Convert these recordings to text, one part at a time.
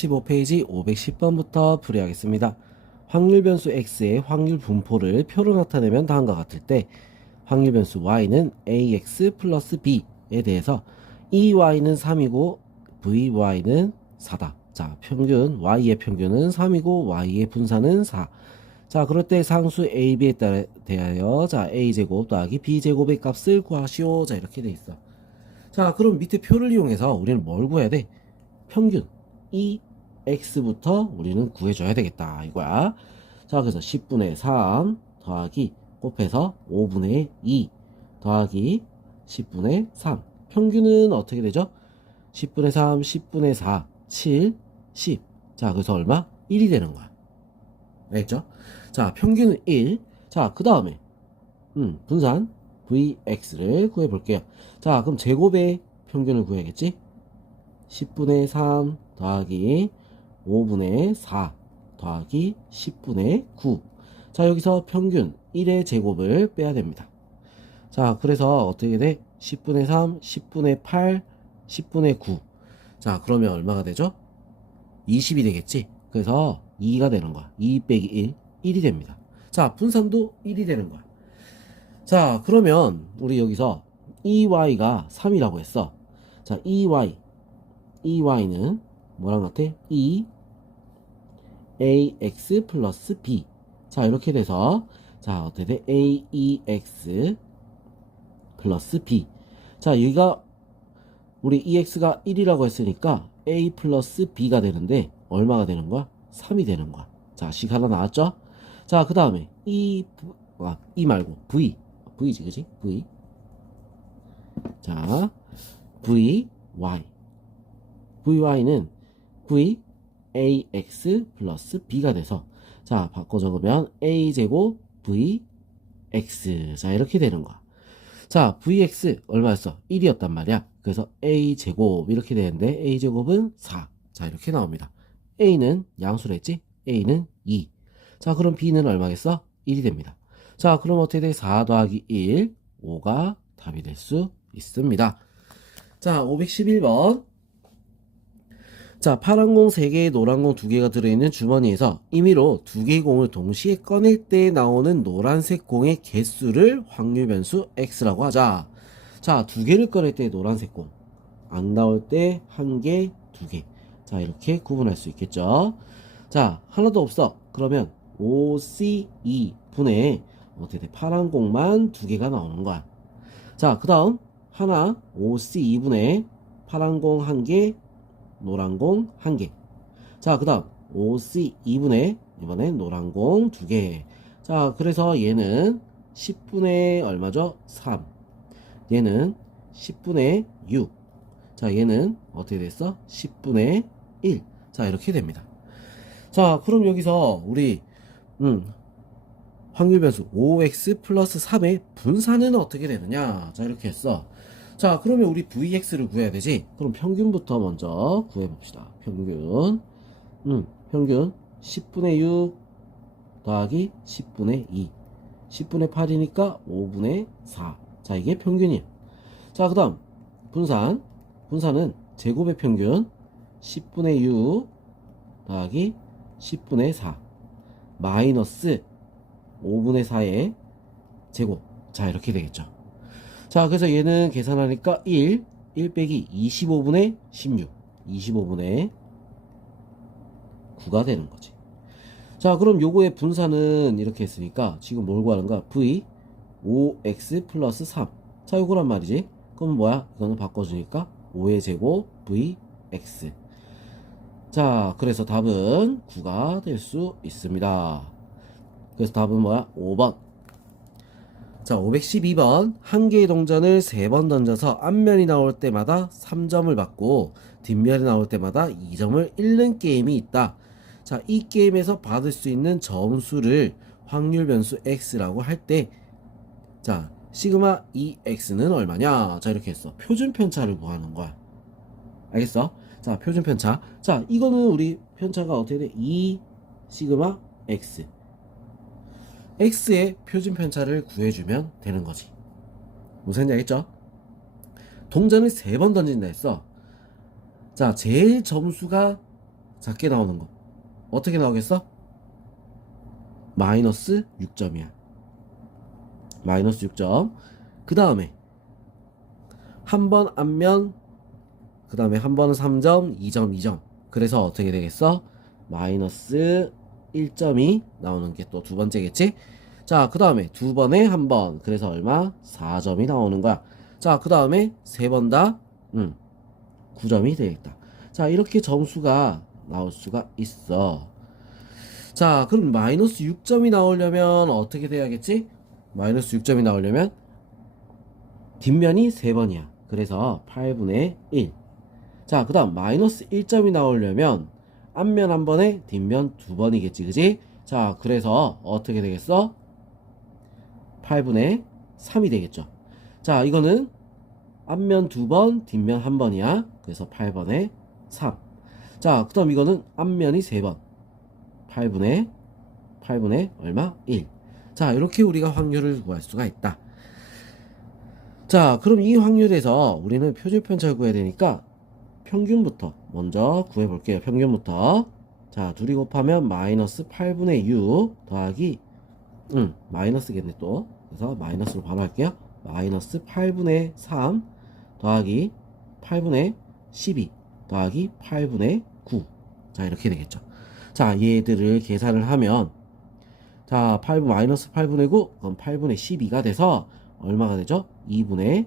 15페이지 510번부터 풀이하겠습니다. 확률 변수 x의 확률 분포를 표로 나타내면 다음과 같을 때 확률 변수 y는 ax 플러스 b에 대해서 이 y는 3이고 vy는 4다. 자, 평균 y의 평균은 3이고 y의 분산은 4. 자, 그럴 때 상수 a, b에 대하여 자 a제곱 더하기 b제곱의 값을 구하시오. 자, 이렇게 돼 있어. 자, 그럼 밑에 표를 이용해서 우리는 뭘 구해야 돼? 평균 이 x부터 우리는 구해줘야 되겠다 이거야. 자, 그래서 10분의 3 더하기 곱해서 5분의 2 더하기 10분의 3 평균은 어떻게 되죠? 10분의 3 10분의 4 7 10. 자, 그래서 얼마? 1이 되는 거야. 알겠죠? 자, 평균은 1. 자, 그 다음에 분산 vx를 구해 볼게요. 자, 그럼 제곱의 평균을 구해야겠지? 10분의 3 더하기 5분의 4 더하기 10분의 9. 자, 여기서 평균 1의 제곱을 빼야 됩니다. 자, 그래서 어떻게 돼? 10분의 3, 10분의 8, 10분의 9. 자, 그러면 얼마가 되죠? 20이 되겠지? 그래서 2가 되는 거야. 2 빼기 1, 1이 됩니다. 자, 분산도 1이 되는 거야. 자, 그러면 우리 여기서 EY가 3이라고 했어. 자, EY는 뭐랑 같아? AX 플러스 B. 자, 이렇게 돼서 자, 어떻게 돼? AEX 플러스 B. 자, 여기가 우리 EX가 1이라고 했으니까 A 플러스 B가 되는데 얼마가 되는 거야? 3이 되는 거야. 자, 식 하나 나왔죠? 자, 그 다음에 E 말고 V지, 그지? V. 자, VY는 VAX 플러스 B가 돼서 자, 바꿔 적으면 A제곱 VX. 자, 이렇게 되는 거야. 자, VX 얼마였어? 1이었단 말이야. 그래서 A제곱 이렇게 되는데 A제곱은 4. 자, 이렇게 나옵니다. A는 양수로 했지? A는 2. 자, 그럼 B는 얼마겠어? 1이 됩니다. 자, 그럼 어떻게 돼? 4 더하기 1, 5가 답이 될 수 있습니다. 자, 511번. 자, 파란 공 3개, 노란 공 2개가 들어있는 주머니에서 임의로 2개의 공을 동시에 꺼낼 때 나오는 노란색 공의 개수를 확률 변수 x라고 하자. 자, 2개를 꺼낼 때 노란색 공, 안 나올 때 1개, 2개. 자, 이렇게 구분할 수 있겠죠. 자, 하나도 없어. 그러면 5C2분의 어떻게 돼? 파란 공만 2개가 나오는 거야. 자, 그 다음 하나 5C2분의 파란 공 1개, 노란 공 1개. 자, 그 다음 5C2분의 이번엔 노란 공 2개. 자, 그래서 얘는 10분의 얼마죠? 3. 얘는 10분의 6. 자, 얘는 어떻게 됐어? 10분의 1. 자, 이렇게 됩니다. 자, 그럼 여기서 우리 확률 변수 5x 플러스 3의 분산은 어떻게 되느냐? 자, 이렇게 했어. 자, 그러면 우리 vx를 구해야 되지? 그럼 평균부터 먼저 구해봅시다. 평균 10분의 6 더하기 10분의 2. 10분의 8이니까 5분의 4. 자, 이게 평균이야. 자, 그 다음 분산은 제곱의 평균 10분의 6 더하기 10분의 4 마이너스 5분의 4의 제곱. 자, 이렇게 되겠죠. 자, 그래서 얘는 계산하니까 1 빼기 25분의 16 25분의 9가 되는 거지. 자, 그럼 요거의 분산은 이렇게 했으니까 지금 뭘 구하는가? V 5x 플러스 3. 자, 요거란 말이지. 그럼 뭐야? 이거는 바꿔주니까 5의 제곱 vx. 자, 그래서 답은 9가 될 수 있습니다. 그래서 답은 뭐야? 5번. 자, 512번. 한 개의 동전을 3번 던져서 앞면이 나올 때마다 3점을 받고 뒷면이 나올 때마다 2점을 잃는 게임이 있다. 자, 이 게임에서 받을 수 있는 점수를 확률 변수 x라고 할 때, 자, 시그마 EX는 얼마냐? 자, 이렇게 했어. 표준 편차를 구하는 거야. 알겠어? 자, 표준 편차. 자, 이거는 우리 편차가 어떻게 돼? 2 시그마 X. X의 표준 편차를 구해주면 되는 거지. 무슨 얘기 알겠죠? 동전을 3번 던진다 했어. 자, 제일 점수가 작게 나오는 거. 어떻게 나오겠어? 마이너스 6점이야. 마이너스 6점. 그 다음에 한 번 앞면, 그 다음에 한 번은 3점, 2점, 2점. 그래서 어떻게 되겠어? 마이너스 1점이 나오는 게 또 두 번째겠지? 자, 그 다음에 두 번에 한 번. 그래서 얼마? 4점이 나오는 거야. 자, 그 다음에 세 번 다, 9점이 되겠다. 자, 이렇게 점수가 나올 수가 있어. 자, 그럼 마이너스 6점이 나오려면 어떻게 돼야겠지? 마이너스 6점이 나오려면 뒷면이 3번이야. 그래서 8분의 1. 자, 그 다음 마이너스 1점이 나오려면 앞면 한 번에 뒷면 2번이겠지, 그지? 자, 그래서 어떻게 되겠어? 8분의 3이 되겠죠. 자, 이거는 앞면 2번, 뒷면 1번이야. 그래서 8번의 3. 자, 그 다음 이거는 앞면이 3번. 8분의 얼마? 1. 자, 이렇게 우리가 확률을 구할 수가 있다. 자, 그럼 이 확률에서 우리는 표준편차를 구해야 되니까 평균부터 먼저 구해볼게요. 평균부터. 자, 둘이 곱하면 마이너스 8분의 6 더하기, 마이너스겠네 또. 그래서 마이너스로 바로 할게요. 마이너스 8분의 3 더하기 8분의 12 더하기 8분의 9. 자, 이렇게 되겠죠. 자, 얘들을 계산을 하면, 자, 마이너스 8분의 9, 그럼 8분의 12가 돼서 얼마가 되죠? 2분의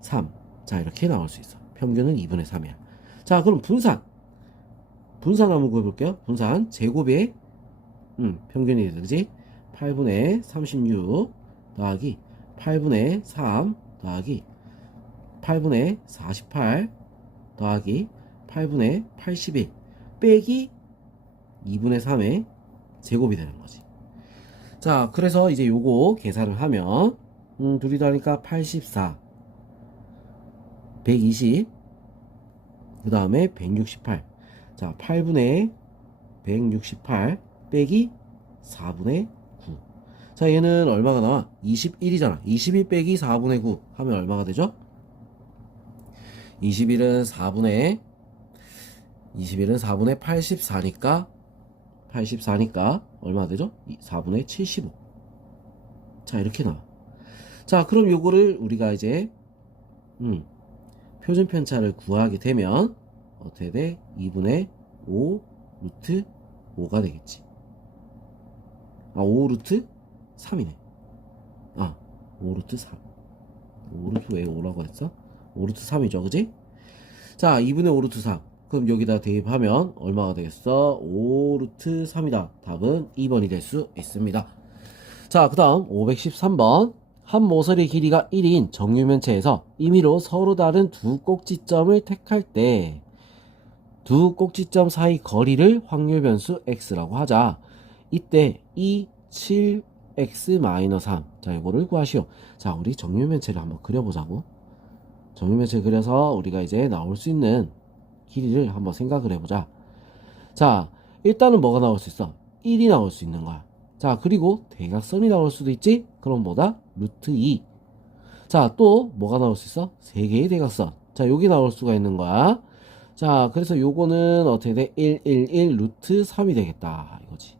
3. 자, 이렇게 나올 수 있어. 평균은 2분의 3이야. 자, 그럼 분산 한번 구해볼게요. 분산 제곱의 평균이 되지. 8분의 36 더하기 8분의 3 더하기 8분의 48 더하기 8분의 81 빼기 2분의 3의 제곱이 되는 거지. 자, 그래서 이제 요거 계산을 하면 둘이 더하니까 84, 120, 그 다음에 168. 자, 8분의 168 빼기 4분의 9. 자, 얘는 얼마가 나와? 21이잖아. 21 빼기 4분의 9 하면 얼마가 되죠? 21은 4분의 84니까 얼마 되죠? 4분의 75. 자, 이렇게 나와. 자, 그럼 요거를 우리가 이제 표준 편차를 구하게 되면 어떻게 돼? 2분의 5 루트 5가 되겠지. 5 루트 3이네. 5 루트 3. 5 루트 왜 5라고 했어? 5 루트 3이죠, 그지? 자, 2분의 5 루트 3. 그럼 여기다 대입하면 얼마가 되겠어? 5 루트 3이다. 답은 2번이 될 수 있습니다. 자, 그 다음 513번. 한 모서리 길이가 1인 정육면체에서 임의로 서로 다른 두 꼭지점을 택할 때 두 꼭지점 사이 거리를 확률 변수 x라고 하자. 이때 7x-3. 자, 이거를 구하시오. 자, 우리 정육면체를 한번 그려보자고. 정육면체 그려서 우리가 이제 나올 수 있는 길이를 한번 생각을 해보자. 자, 일단은 뭐가 나올 수 있어? 1이 나올 수 있는 거야. 자, 그리고 대각선이 나올 수도 있지? 그럼 뭐다? 루트 2. 자, 또 뭐가 나올 수 있어? 3개의 대각선. 자, 여기 나올 수가 있는 거야. 자, 그래서 요거는 어떻게 돼? 1 루트 3이 되겠다. 이거지.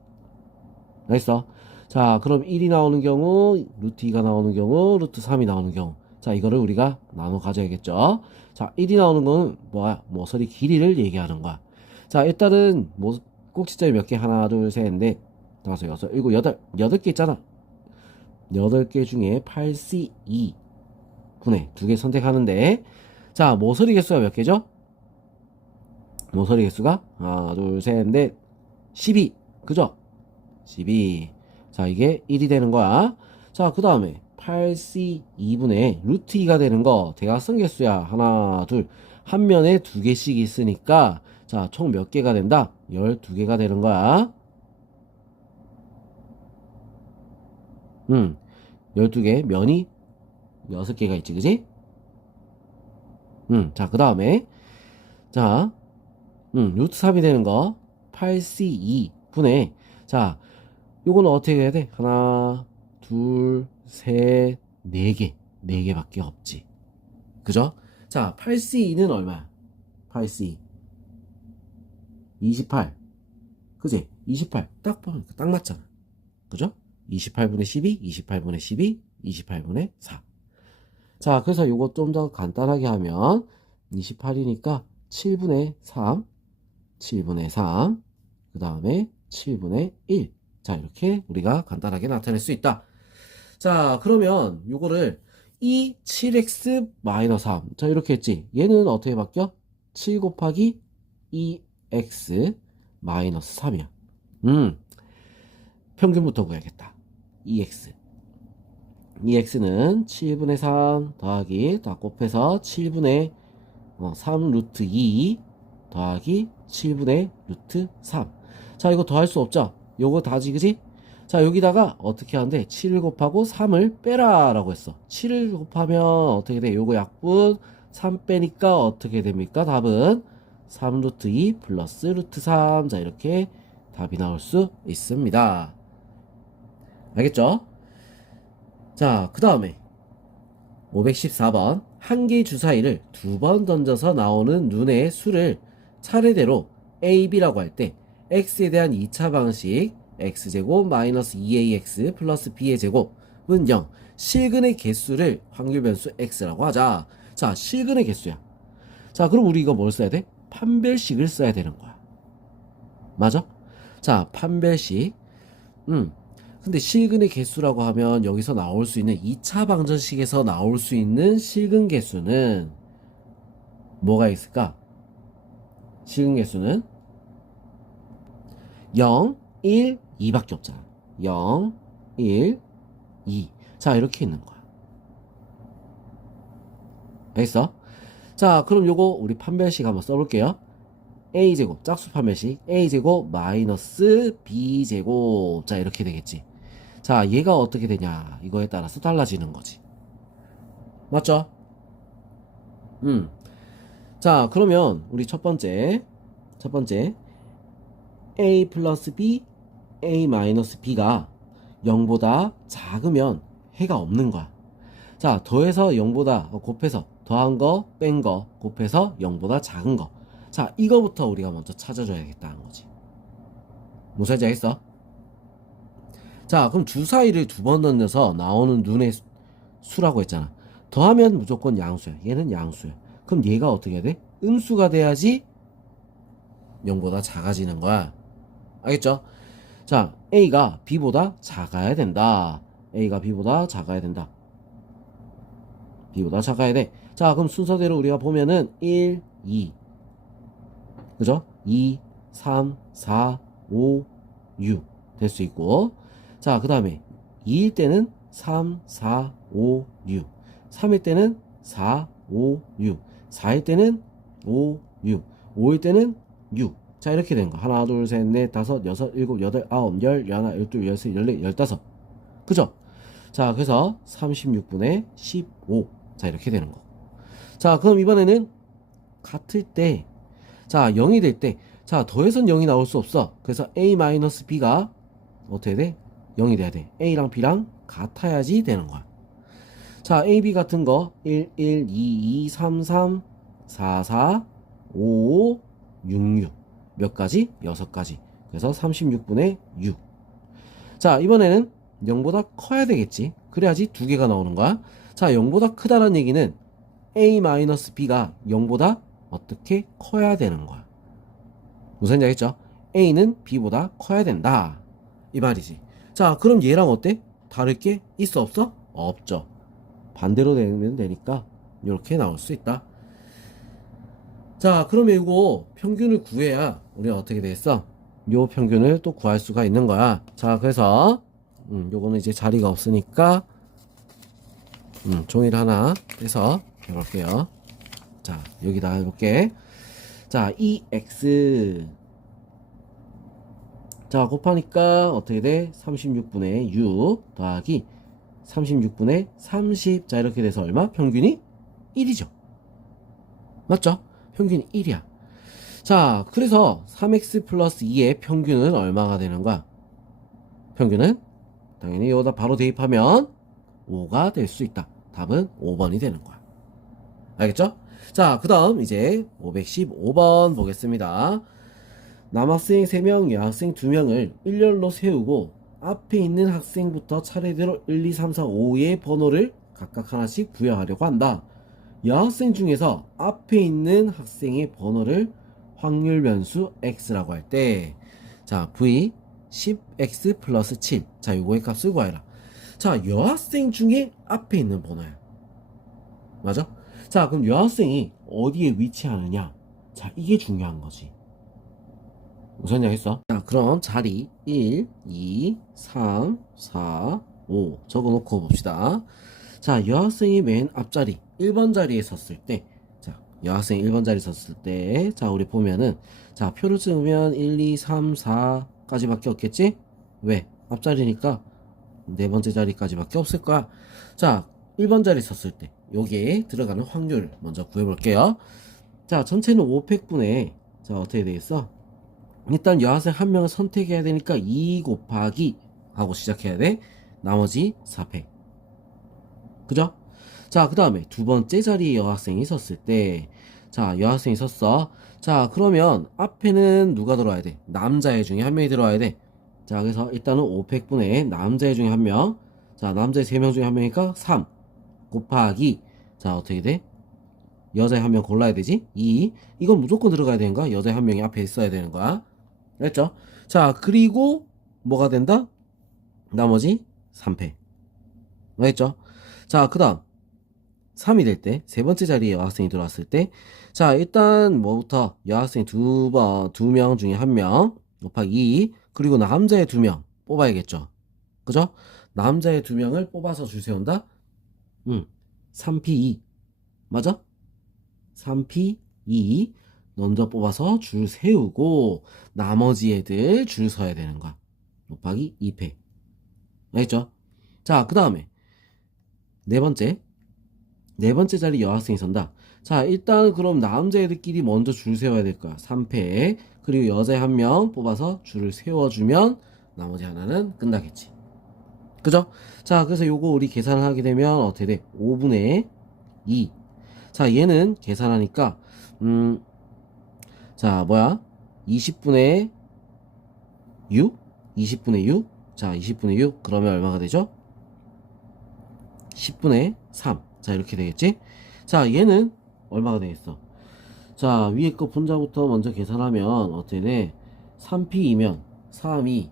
알겠어? 자, 그럼 1이 나오는 경우, 루트 2가 나오는 경우, 루트 3이 나오는 경우. 자, 이거를 우리가 나눠 가져야겠죠. 자, 1이 나오는 거는 뭐야? 모서리 길이를 얘기하는 거야. 자, 일단은 꼭지점이 몇 개? 하나, 둘, 셋, 넷, 다섯, 여섯, 일곱, 여덟 개 있잖아. 8개 중에 8C2 분의 2개 선택하는데, 자, 모서리 개수가 몇 개죠? 모서리 개수가 하나, 둘, 셋, 넷, 12. 그죠? 12. 자, 이게 1이 되는 거야. 자, 그 다음에 8C2분의 루트 2가 되는 거 대각선 개수야. 하나, 둘. 한 면에 2개씩 있으니까 자, 총 몇 개가 된다? 12개가 되는 거야. 12개 면이 6개가 있지, 그지? 자, 그 다음에 자, 루트 3이 되는 거 8C2분의 자, 요거는 어떻게 해야 돼? 하나, 둘, 셋, 4개. 4개밖에 없지. 그죠? 자, 8C2는 얼마야? 8C2. 28. 그지? 28. 딱 보니까 딱 맞잖아. 그죠? 28분의 12, 28분의 12, 28분의 4. 자, 그래서 요거 좀 더 간단하게 하면 28이니까 7분의 3, 7분의 3, 그 다음에 7분의 1. 자, 이렇게 우리가 간단하게 나타낼 수 있다. 자, 그러면 요거를 7x-3. 자, 이렇게 했지. 얘는 어떻게 바뀌어? 7 곱하기 2x-3이야. 평균부터 구해야겠다. 2x. 2x는 7분의 3 더하기 다 곱해서 7분의 3 루트 2 더하기 7분의 루트 3. 자, 이거 더할 수 없죠? 요거 다지, 그지? 자, 여기다가 어떻게 하는데 7을 곱하고 3을 빼라 라고 했어. 7을 곱하면 어떻게 돼? 요거 약분 3 빼니까 어떻게 됩니까? 답은 3 루트 2 플러스 루트 3. 자, 이렇게 답이 나올 수 있습니다. 알겠죠? 자, 그 다음에 514번. 한 개의 주사위를 두 번 던져서 나오는 눈의 수를 차례대로 A, B라고 할 때 X에 대한 2차 방식 X제곱 마이너스 2AX 플러스 B의 제곱은 0. 실근의 개수를 확률 변수 X라고 하자. 자, 실근의 개수야. 자, 그럼 우리 이거 뭘 써야 돼? 판별식을 써야 되는 거야. 맞아? 자, 판별식. 근데 실근의 개수라고 하면 여기서 나올 수 있는 2차 방정식에서 나올 수 있는 실근 개수는 뭐가 있을까? 실근 개수는 0, 1, 2밖에 없잖아. 0, 1, 2. 자, 이렇게 있는 거야. 알겠어? 자, 그럼 요거 우리 판별식 한번 써볼게요. A제곱, 짝수 판별식. A제곱 마이너스 B제곱. 자, 이렇게 되겠지. 자, 얘가 어떻게 되냐 이거에 따라서 달라지는 거지. 맞죠? 자, 그러면 우리 첫 번째 A 플러스 B, A 마이너스 B가 0보다 작으면 해가 없는 거야. 자, 더해서 0보다 곱해서 더한 거, 뺀 거, 곱해서 0보다 작은 거. 자, 이거부터 우리가 먼저 찾아줘야겠다는 거지. 무슨 말인지 알겠어? 자, 그럼 주사위를 두 번 던져서 나오는 눈의 수라고 했잖아. 더하면 무조건 양수야. 얘는 양수야. 그럼 얘가 어떻게 해야 돼? 음수가 돼야지 0보다 작아지는 거야. 알겠죠? 자, A가 B보다 작아야 된다. A가 B보다 작아야 된다. B보다 작아야 돼. 자, 그럼 순서대로 우리가 보면은 1, 2. 그죠? 2, 3, 4, 5, 6 될 수 있고. 자, 그 다음에 2일 때는 3, 4, 5, 6. 3일 때는 4, 5, 6. 4일 때는 5, 6. 5일 때는 6. 자, 이렇게 된 거. 하나, 둘, 셋, 넷, 다섯, 여섯, 일곱, 여덟, 아홉, 열, 열하나, 열둘, 열셋, 열넷, 열다섯. 그죠? 자, 그래서 36분의 15. 자, 이렇게 되는 거. 자, 그럼 이번에는 같을 때, 자, 0이 될 때, 자, 더해선 0이 나올 수 없어. 그래서 A-B가 어떻게 돼? 0이 돼야 돼. A랑 B랑 같아야지 되는 거야. 자, A, B 같은 거 1, 1, 2, 2, 3, 3, 4, 4, 5, 6, 6. 몇 가지? 6가지. 그래서 36분의 6. 자, 이번에는 0보다 커야 되겠지. 그래야지 두 개가 나오는 거야. 자, 0보다 크다는 얘기는 A-B가 0보다 어떻게 커야 되는 거야. 무슨 얘기 알겠죠? A는 B보다 커야 된다. 이 말이지. 자, 그럼 얘랑 어때? 다를 게 있어 없어? 없죠. 반대로 되면 되니까 이렇게 나올 수 있다. 자, 그러면 이거 평균을 구해야 우리가 어떻게 되겠어? 요 평균을 또 구할 수가 있는 거야. 자, 그래서 요거는 이제 자리가 없으니까 종이를 하나 떼서 해볼게요. 자, 여기다 해볼게. 자, 2x 자, 곱하니까 어떻게 돼? 36분의 6 더하기 36분의 30. 자, 이렇게 돼서 얼마? 평균이 1이죠. 맞죠? 평균이 1이야. 자, 그래서 3x 플러스 2의 평균은 얼마가 되는 거야? 평균은 당연히 여기다 바로 대입하면 5가 될 수 있다. 답은 5번이 되는 거야. 알겠죠? 자, 그 다음 이제 515번 보겠습니다. 남학생 3명, 여학생 2명을 일렬로 세우고 앞에 있는 학생부터 차례대로 1, 2, 3, 4, 5의 번호를 각각 하나씩 부여하려고 한다. 여학생 중에서 앞에 있는 학생의 번호를 확률 변수 x라고 할 때, 자, v 10x 플러스 7. 자, 요거의 값을 구하라. 자, 여학생 중에 앞에 있는 번호야. 맞아? 자, 그럼 여학생이 어디에 위치하느냐? 자, 이게 중요한 거지. 무슨 얘기 했어? 자, 그럼 자리 1, 2, 3, 4, 5 적어놓고 봅시다. 자, 여학생이 맨 앞자리 1번 자리에 섰을 때, 자, 여학생이 1번 자리에 섰을 때, 자, 우리 보면은, 자, 표를 찍으면 1, 2, 3, 4까지밖에 없겠지? 왜? 앞자리니까 네 번째 자리까지밖에 없을 거야. 자, 1번 자리 섰을 때 여기에 들어가는 확률 먼저 구해볼게요. 자, 전체는 5팩분에, 자, 어떻게 되겠어? 일단 여학생 한 명을 선택해야 되니까 2 곱하기 하고 시작해야 돼. 나머지 4팩. 그죠? 자, 그 다음에 두 번째 자리에 여학생이 섰을 때, 자, 여학생이 섰어. 자, 그러면 앞에는 누가 들어와야 돼? 남자애 중에 한 명이 들어와야 돼. 자, 그래서 일단은 5팩분의 남자애 중에 한 명. 자, 남자애 3명 중에 한 명이니까 3 곱하기, 자, 어떻게 돼? 여자애 한 명 골라야 되지? 2. 이건 무조건 들어가야 되는 거야. 여자애 한 명이 앞에 있어야 되는 거야. 알겠죠? 자, 그리고 뭐가 된다? 나머지 3패. 알겠죠? 자, 그 다음 3이 될 때, 세 번째 자리에 여학생이 들어왔을 때, 자, 일단 뭐부터 여학생 두 명 중에 한 명 곱하기 2, 그리고 남자의 2명 뽑아야겠죠? 그죠? 남자의 2명을 뽑아서 줄 세운다? 3P2 맞아? 3P2 먼저 뽑아서 줄 세우고 나머지 애들 줄 서야 되는 거야. 곱하기 2패. 알겠죠? 자, 그 다음에 네 번째 자리 여학생이 선다. 자, 일단 그럼 남자애들끼리 먼저 줄 세워야 될 거야. 3패. 그리고 여자 한 명 뽑아서 줄을 세워주면 나머지 하나는 끝나겠지. 그죠? 자, 그래서 요거 우리 계산을 하게 되면 어떻게 돼? 5분의 2. 자, 얘는 계산하니까 자, 뭐야? 20분의 6? 20분의 6? 자, 20분의 6 그러면 얼마가 되죠? 10분의 3. 자, 이렇게 되겠지? 자, 얘는 얼마가 되겠어? 자, 위에 거 분자부터 먼저 계산하면 어떻게 돼? 3P이면 3이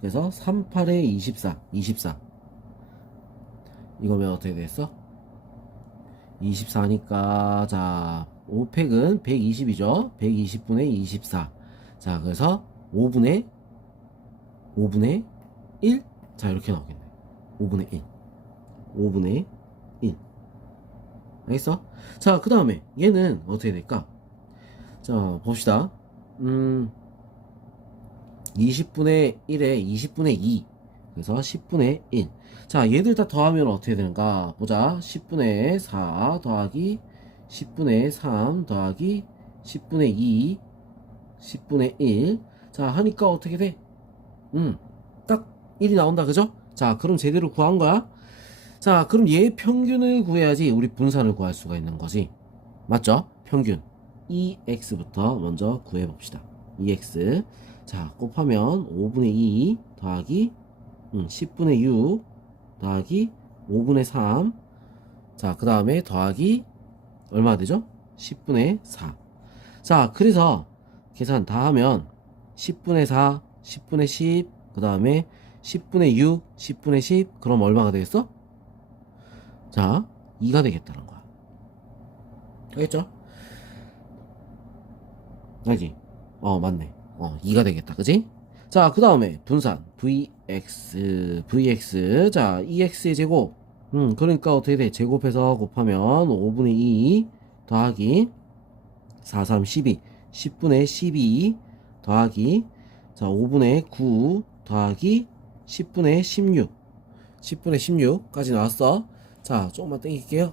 그래서 38에 24 24 이거면 어떻게 되겠어? 24니까 자 5팩은 120이죠 120분의 24 자 그래서 5분의 1 자 이렇게 나오겠네 5분의 1 5분의 1 알겠어? 자 그 다음에 얘는 어떻게 될까? 자 봅시다 20분의 1에 20분의 2 그래서 10분의 1 자 얘들 다 더하면 어떻게 되는가 보자 10분의 4 더하기 10분의 3 더하기 10분의 2 10분의 1 자 하니까 어떻게 돼? 딱 1이 나온다 그죠? 자 그럼 제대로 구한 거야 자 그럼 얘 평균을 구해야지 우리 분산을 구할 수가 있는 거지 맞죠? 평균 EX부터 먼저 구해봅시다 EX 자 곱하면 5분의 2 더하기 10분의 6 더하기 5분의 3 자 그 다음에 더하기 얼마 되죠? 10분의 4 자 그래서 계산 다 하면 10분의 4 10분의 10 그 다음에 10분의 6 10분의 10 그럼 얼마가 되겠어? 자 2가 되겠다는 거야 알겠죠? 알지? 맞네 2가 되겠다 그지? 자 그 다음에 분산 vx 자 ex의 제곱 그러니까 어떻게 돼 제곱해서 곱하면 5분의 2 더하기 4 3 12 10분의 12 더하기 자 5분의 9 더하기 10분의 16 10분의 16까지 나왔어 자 조금만 땡길게요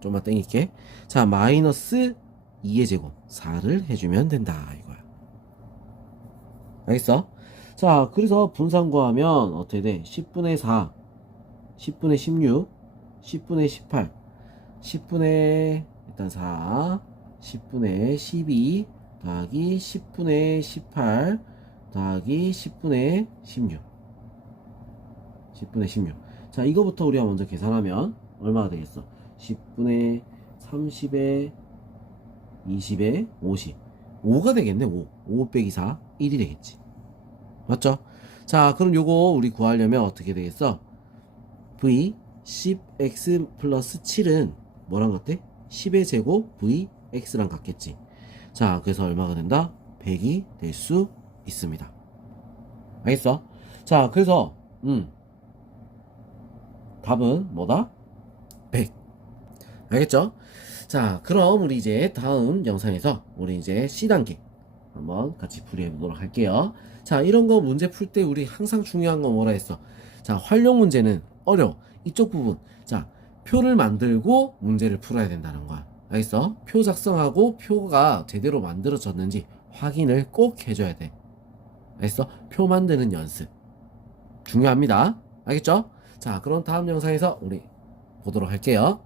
조금만 땡길게 자 마이너스 2의 제곱 4를 해주면 된다 이거야 알겠어? 자 그래서 분산 구하면 어떻게 돼 10분의 4 10분의 16 10분의 18 10분의 일단 4 10분의 12 더하기 10분의 18 더하기 10분의 16. 10분의 16. 자, 이거부터 우리가 먼저 계산하면 얼마가 되겠어? 10분의 30에 20에 50. 5가 되겠네. 5. 5 빼기 4. 1이 되겠지. 맞죠? 자, 그럼 요거 우리 구하려면 어떻게 되겠어? v 10x 플러스 7은 뭐랑 같아? 10의 제곱 v x랑 같겠지. 자, 그래서 얼마가 된다? 100이 될 수 있습니다. 알겠어? 자, 그래서 답은 뭐다? 100. 알겠죠? 자, 그럼 우리 이제 다음 영상에서 우리 이제 C단계 한번 같이 풀이해 보도록 할게요. 자, 이런 거 문제 풀 때 우리 항상 중요한 건 뭐라 했어? 자, 활용 문제는 어려워. 이쪽 부분. 자, 표를 만들고 문제를 풀어야 된다는 거야. 알겠어? 표 작성하고 표가 제대로 만들어졌는지 확인을 꼭 해줘야 돼. 알겠어? 표 만드는 연습. 중요합니다. 알겠죠? 자, 그럼 다음 영상에서 우리 보도록 할게요.